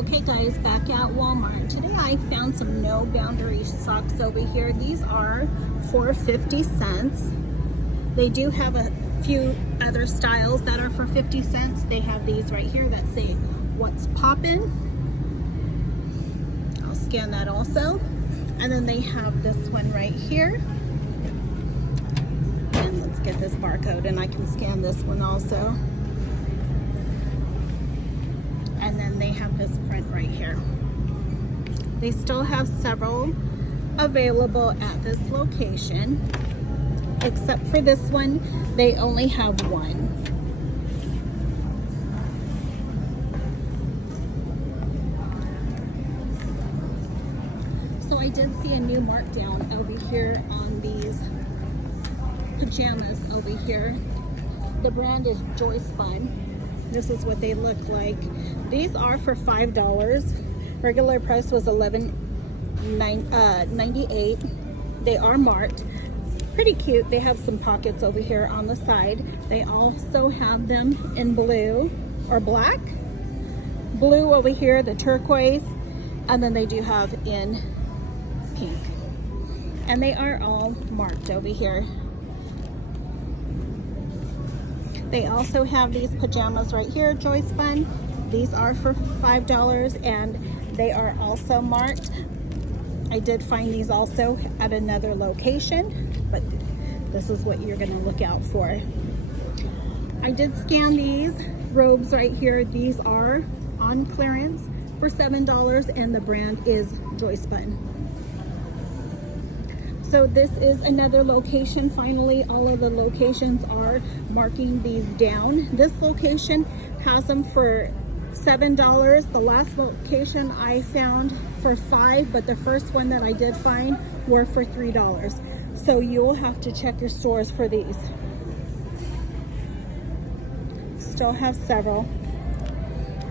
Okay guys, back at Walmart. Today I found some no boundary socks over here. These are for 50 cents. They do have a few other styles that are for 50 cents. They have these right here that say what's poppin'. I'll scan that also. And then they have this one right here. And let's get this barcode and I can scan this one also. And then they have this print right here. They still have several available at this location, except for this one, they only have one. So I did see a new markdown over here on these pajamas over here. The brand is Joy Spun. This is what they look like. These are for $5. Regular price was $11.98. They are marked. Pretty cute. They have some pockets over here on the side. They also have them in blue or black. Blue over here, the turquoise, and then they do have in pink. And they are all marked over here. They also have these pajamas right here, Joy Spun. These are for $5 and they are also marked. I did find these also at another location, but this is what you're gonna look out for. I did scan these robes right here. These are on clearance for $7 and the brand is Joy Spun. So this is another location. Finally, all of the locations are marking these down. This location has them for $7. The last location I found for $5, but the first one that I did find were for $3. So you'll have to check your stores for these. Still have several,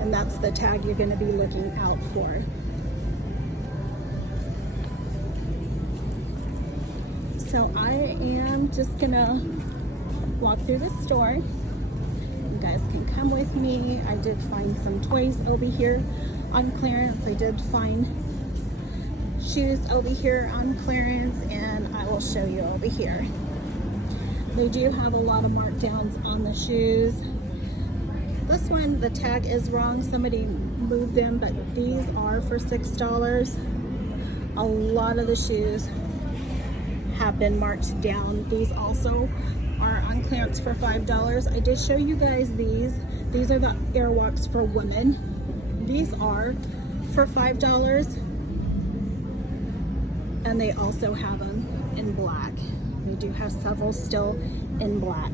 and that's the tag you're going to be looking out for. So I am just gonna walk through the store. You guys can come with me. I did find some toys over here on clearance. I did find shoes over here on clearance, and I will show you over here. They do have a lot of markdowns on the shoes. This one, the tag is wrong. Somebody moved them, but these are for $6. A lot of the shoes have been marked down. These also are on clearance for $5. I did show you guys these. These are the Airwalks for women. These are for $5. And they also have them in black. They do have several still in black.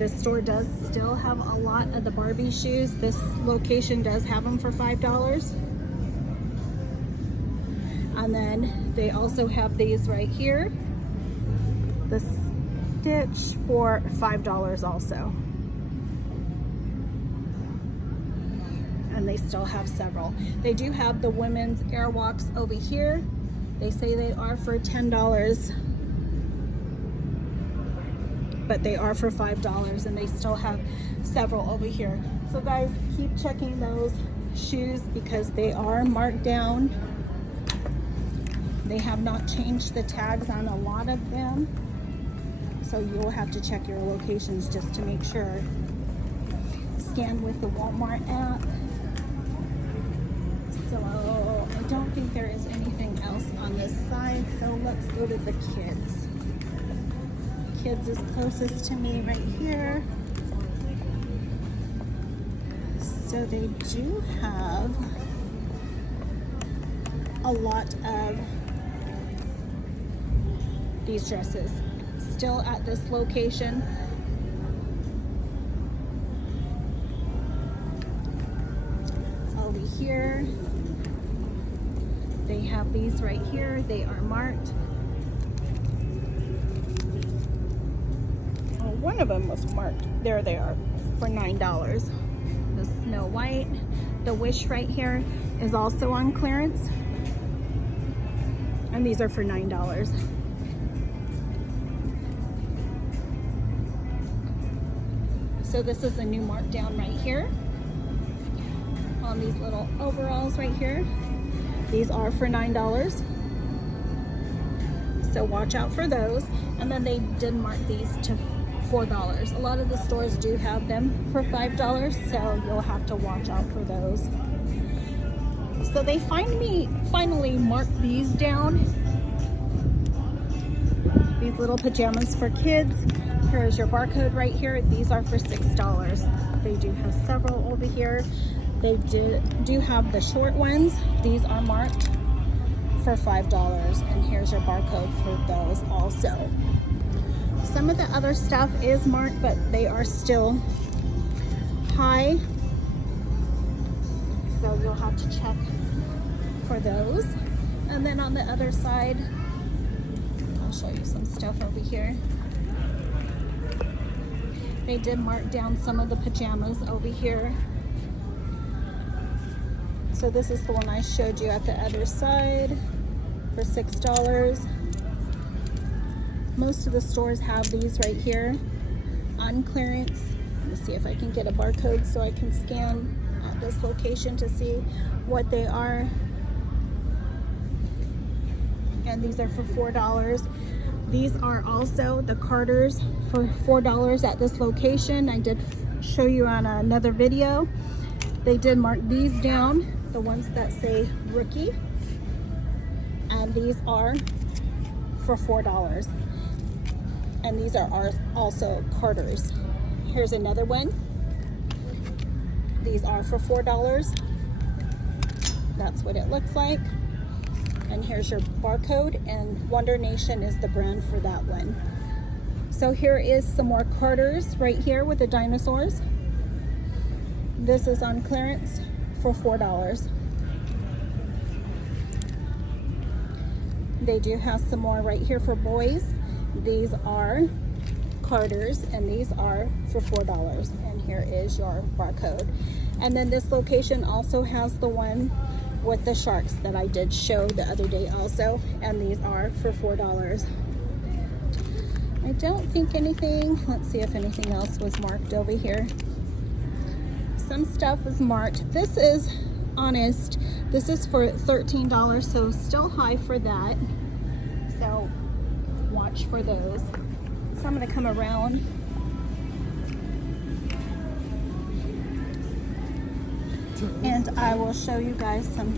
This store does still have a lot of the Barbie shoes. This location does have them for $5. And then they also have these right here, the Stitch for $5 also. And they still have several. They do have the women's Airwalks over here. They say they are for $10, but they are for $5 and they still have several over here. So guys, keep checking those shoes because they are marked down. They have not changed the tags on a lot of them, so you'll have to check your locations just to make sure. Scan with the Walmart app. So I don't think there is anything else on this side, so let's go to the kids. Kids is closest to me right here. So they do have a lot of these dresses still at this location. Over here, they have these right here. They are marked. Oh, one of them was marked. There they are for $9. The Snow White, the Wish right here is also on clearance. And these are for $9. So this is a new markdown right here. on these little overalls right here. These are for $9. So watch out for those. And then they did mark these to $4. A lot of the stores do have them for $5, so you'll have to watch out for those. So they finally marked these down. These little pajamas for kids. Here's your barcode right here. These are for $6. They do have several over here. They do have the short ones. These are marked for $5, and here's your barcode for those also. Some of the other stuff is marked, but they are still high, so you'll have to check for those. And then on the other side, I'll show you some stuff over here. They did mark down some of the pajamas over here. So this is the one I showed you at the other side for $6. Most of the stores have these right here on clearance. Let me see if I can get a barcode so I can scan at this location to see what they are. And these are for $4. These are also the Carters for $4 at this location. I did show you on another video. They did mark these down, the ones that say Rookie, and these are for $4. And these are also Carters. Here's another one. These are for $4. That's what it looks like. And here's your barcode, and Wonder Nation is the brand for that one. So here is some more Carters right here with the dinosaurs. This is on clearance for $4. They do have some more right here for boys. These are Carters, and these are for $4. And here is your barcode. And then this location also has the one with the sharks that I did show the other day also, and these are for $4. I don't think anything, let's see if anything else was marked over here. Some stuff was marked. This is Honest. This is for $13, so still high for that. So watch for those. So I'm gonna come around. And I will show you guys some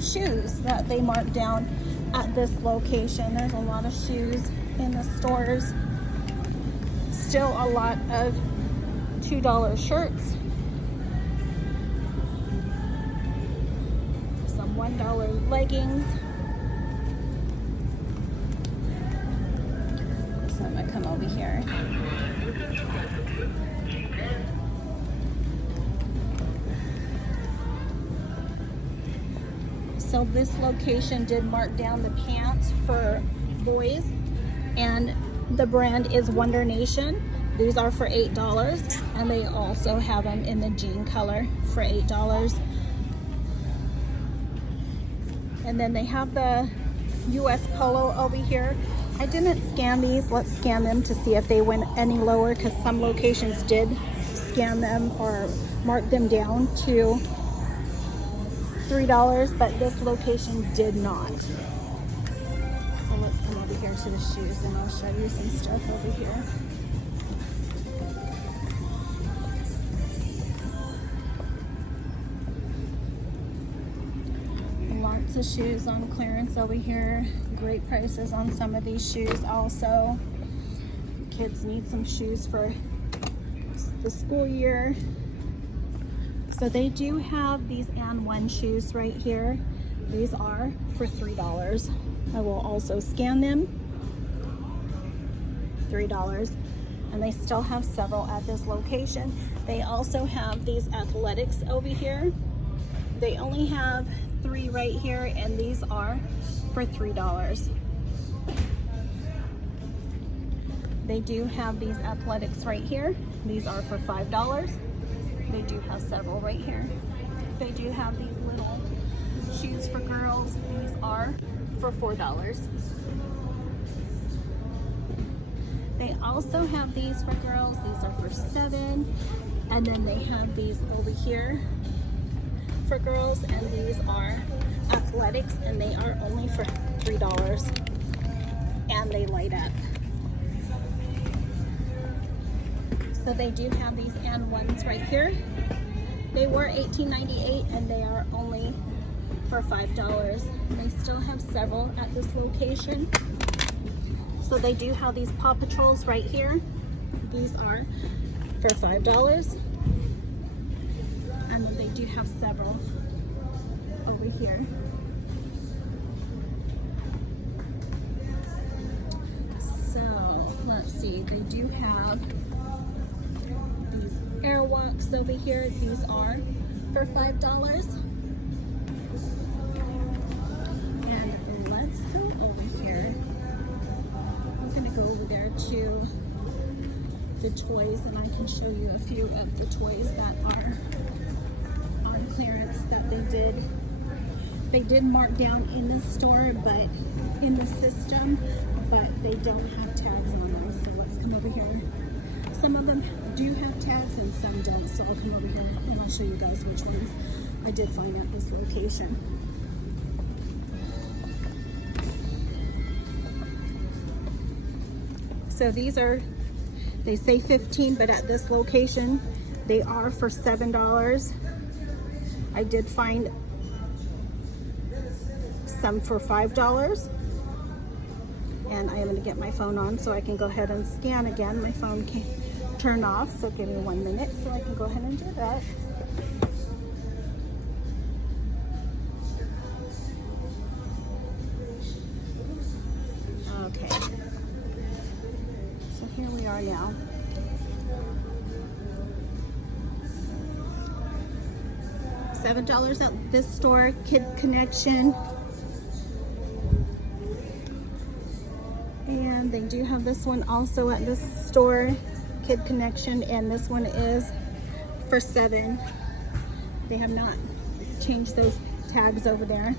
shoes that they marked down at this location. There's a lot of shoes in the stores. Still a lot of $2 shirts. Some $1 leggings. So I'm gonna come over here. So this location did mark down the pants for boys, and the brand is Wonder Nation. These are for $8, and they also have them in the jean color for $8. And then they have the US Polo over here. I didn't scan these. Let's scan them to see if they went any lower, because some locations did scan them or mark them down to $3, but this location did not. So let's come over here to the shoes, and I'll show you some stuff over here. Lots of shoes on clearance over here. Great prices on some of these shoes also. Kids need some shoes for the school year. So they do have these and one shoes right here. These are for $3. I will also scan them. $3. And they still have several at this location. They also have these athletics over here. They only have 3 right here, and these are for $3. They do have these athletics right here. These are for $5. They do have several right here. They do have these little shoes for girls. These are for $4. They also have these for girls. These are for $7. And then they have these over here for girls, and these are athletics, and they are only for $3. And they light up. So they do have these and ones right here. They were $18.98 and they are only for $5. They still have several at this location. So they do have these Paw Patrols right here. These are for $5. And they do have several over here. So let's see, they do have these Airwalks over here. These are for $5. And let's go over here. I'm gonna go over there to the toys, and I can show you a few of the toys that are on clearance that they did mark down in the store, but in the system, but they don't have tags on them. So let's come over here. Some of them do have tags and some don't, so I'll come over here and I'll show you guys which ones I did find at this location. So these are, they say 15, but at this location they are for $7. I did find some for $5. And I am going to get my phone on so I can go ahead and scan again. My phone can't turn off, so give me 1 minute so I can go ahead and do that. Okay. So here we are now. $7 at this store, Kid Connection. And they do have this one also at this store, Kid Connection, and this one is for $7. They have not changed those tags over there.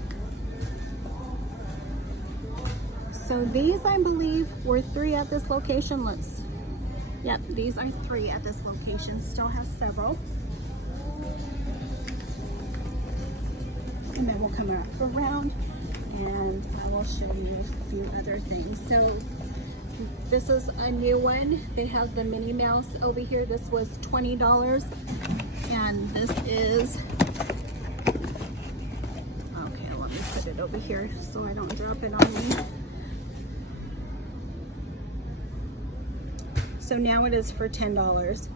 So these, I believe, were 3 at this location. Yep, these are 3 at this location. Still has several. And then we'll come around and I will show you a few other things. So this is a new one. They have the Minnie Mouse over here. This was $20, and this is, okay, let me put it over here so I don't drop it on me. So now it is for $10,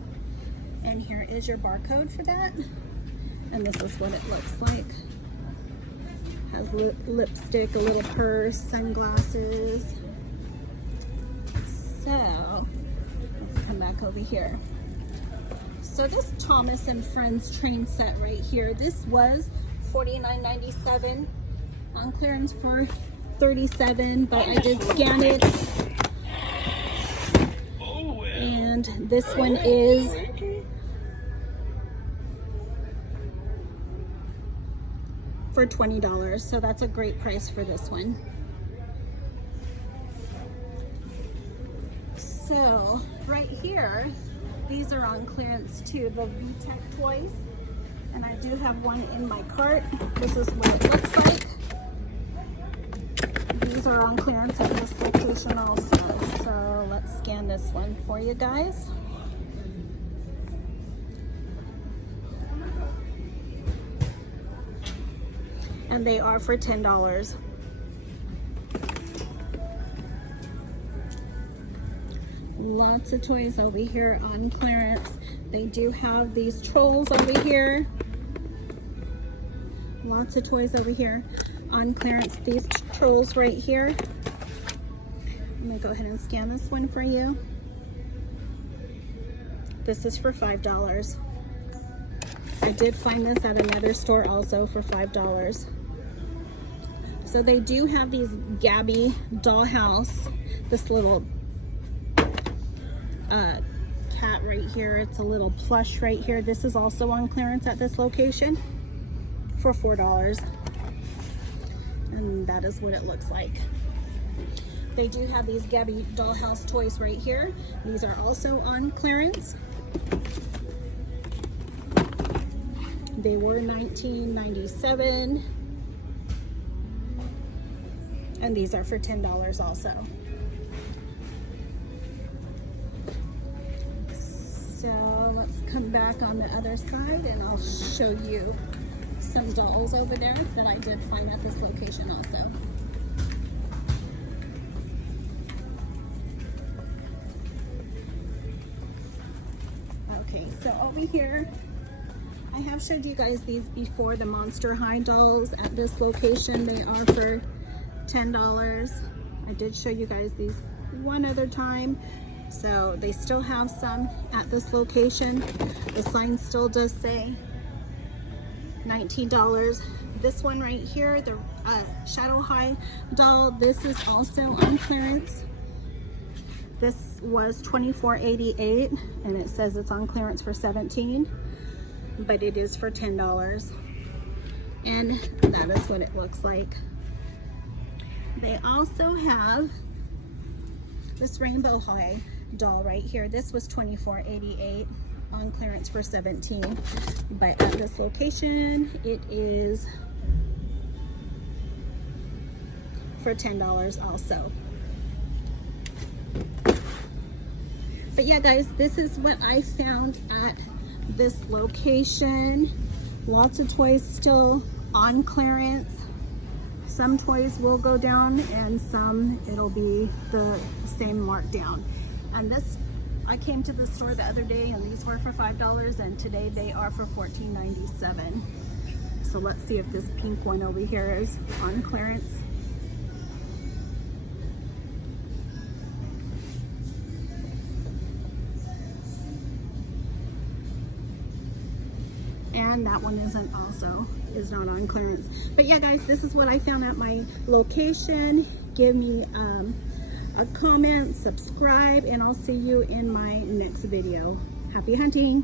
and here is your barcode for that, and this is what it looks like. Has lipstick, a little purse, sunglasses. So let's come back over here. So this Thomas and Friends train set right here, this was $49.97 on clearance for $37, but I did scan it. And this one is for $20, so that's a great price for this one. So right here, these are on clearance too, the VTech toys, and I do have one in my cart. This is what it looks like. These are on clearance at this location also. So let's scan this one for you guys. And they are for $10. Lots of toys over here on clearance. They do have these trolls over here. Lots of toys over here on clearance. These trolls right here. I'm gonna go ahead and scan this one for you. This is for $5. I did find this at another store also for $5. So they do have these Gabby dollhouse, this little cat right here. It's a little plush right here. This is also on clearance at this location for $4. And that is what it looks like. They do have these Gabby dollhouse toys right here. These are also on clearance. They were $19.97. And these are for $10 also. So let's come back on the other side and I'll show you some dolls over there that I did find at this location also. Okay, so over here, I have showed you guys these before, the Monster High dolls at this location. They are for $10. I did show you guys these one other time. So they still have some at this location. The sign still does say $19. This one right here, the Shadow High doll, this is also on clearance. This was $24.88 and it says it's on clearance for $17, but it is for $10. And that is what it looks like. They also have this Rainbow High doll right here. This was $24.88 on clearance for $17, but at this location it is for $10 also. But yeah guys, this is what I found at this location. Lots of toys still on clearance. Some toys will go down and some it'll be the same markdown. And this, I came to the store the other day and these were for $5 and today they are for $14.97. So let's see if this pink one over here is on clearance. And that one is not on clearance. But yeah guys, this is what I found at my location. Give me a comment, subscribe, and I'll see you in my next video. Happy hunting!